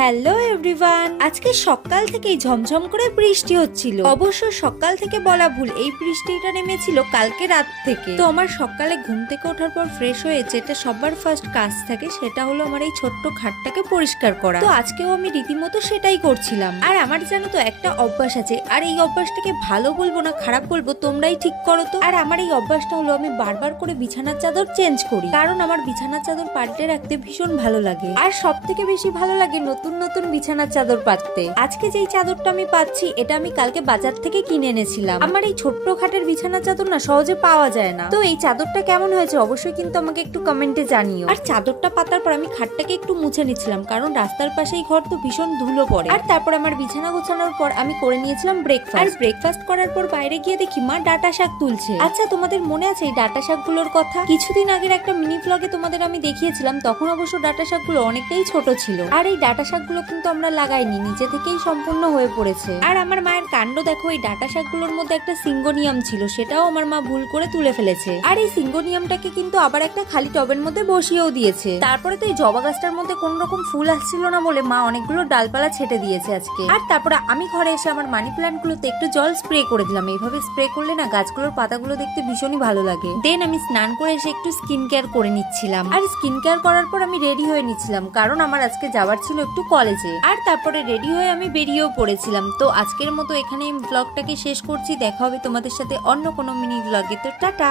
Hello everyone, আজকে সকাল থেকেই ঝমঝম করে বৃষ্টি হচ্ছিল। অবশ্য সকাল থেকে বলা ভুল, এই বৃষ্টিটা নেমেছিল কালকে রাত থেকে। তো আমার সকালে ঘুম থেকে ওঠার পর ফ্রেশ হয়ে যেটা সবার ফার্স্ট কাজ থাকে, সেটা হলো আমার এই ছোট্ট খাটটাকে পরিষ্কার করা। তো আজকেও আমি রীতিমতো সেটাই করছিলাম। আর আমার জানো তো একটা অভ্যাস আছে, আর এই অভ্যাসটাকে ভালো বলব না খারাপ বলব, তোমরাই ঠিক করো তো। আর আমার এই অভ্যাসটা হলো আমি বারবার করে বিছানার চাদর চেঞ্জ করি, কারণ আমার বিছানার চাদর পাল্টে রাখতে ভীষণ ভালো লাগে। আর সব থেকে বেশি ভালো লাগে নতুন নতুন নতুন বিছানার চাদর পাততে। আজকে যেই চাদরটা আমি পাচ্ছি, এটা আমি কালকে বাজার থেকে কিনে এনেছিলাম। আমার এই ছোট্ট খাটের বিছানার চাদর না সহজে পাওয়া যায় না। তো এই চাদরটা কেমন হয়েছে অবশ্যই কিন্তু আমাকে একটু কমেন্টে জানিও। আর চাদরটা পাতার পর আমি খাটটাকে একটু মুছে নিচ্ছিলাম কারণ রাস্তার পাশেই ঘর তো ভীষণ ধুলো পড়ে। আর তারপর আমার বিছানা গোছানোর পর আমি করে নিয়েছিলাম ব্রেকফাস্ট আর ব্রেকফাস্ট করার পর বাইরে গিয়ে দেখি মা ডাটা শাক তুলছে। আচ্ছা তোমাদের মনে আছে এই ডাটা শাকগুলোর কথা? কিছুদিন আগের একটা মিনি ব্লগে তোমাদের আমি দেখিয়েছিলাম, তখন অবশ্য ডাটা শাকগুলো অনেকটাই ছোট ছিল। আর এই ডাটা শাকগুলো কিন্তু আমরা লাগাইনি, নিজে থেকেই সম্পূর্ণ হয়ে পড়েছে। আর আমার মায়ের কাণ্ড দেখো, এই ডাটা শাকগুলোর মধ্যে একটা সিঙ্গোনিয়াম ছিল, সেটাও আমার মা ভুল করে তুলে ফেলেছে। আর এই সিঙ্গোনিয়ামটাকে কিন্তু আবার একটা খালি টবের মধ্যে বসিয়েও দিয়েছে। তারপরে তো এই জবা গাছটার মধ্যে কোন রকম ফুল আসছিল না বলে মা অনেকগুলো ডালপালা ছেটে দিয়েছে আজকে। আর তারপরে আমি ঘরে এসে আমার মানি প্ল্যান্ট গুলোতে একটু জল স্প্রে করে দিলাম। এইভাবে স্প্রে করলে না গাছগুলোর পাতাগুলো দেখতে ভীষণই ভালো লাগে। দেন আমি স্নান করে এসে একটু স্কিন কেয়ার করে নিচ্ছিলাম। আর স্কিন কেয়ার করার পর আমি রেডি হয়ে নিচ্ছিলাম, কারণ আমার আজকে যাওয়ার ছিল একটু কলেজে আর তারপরে রেডি হয়ে আমি বেরিয়েও পড়েছিলাম। তো আজকের মতো এখানে ব্লগটাকে শেষ করছি। দেখা হবে তোমাদের সাথে অন্য কোনো মিনি ব্লগে তো টাটা!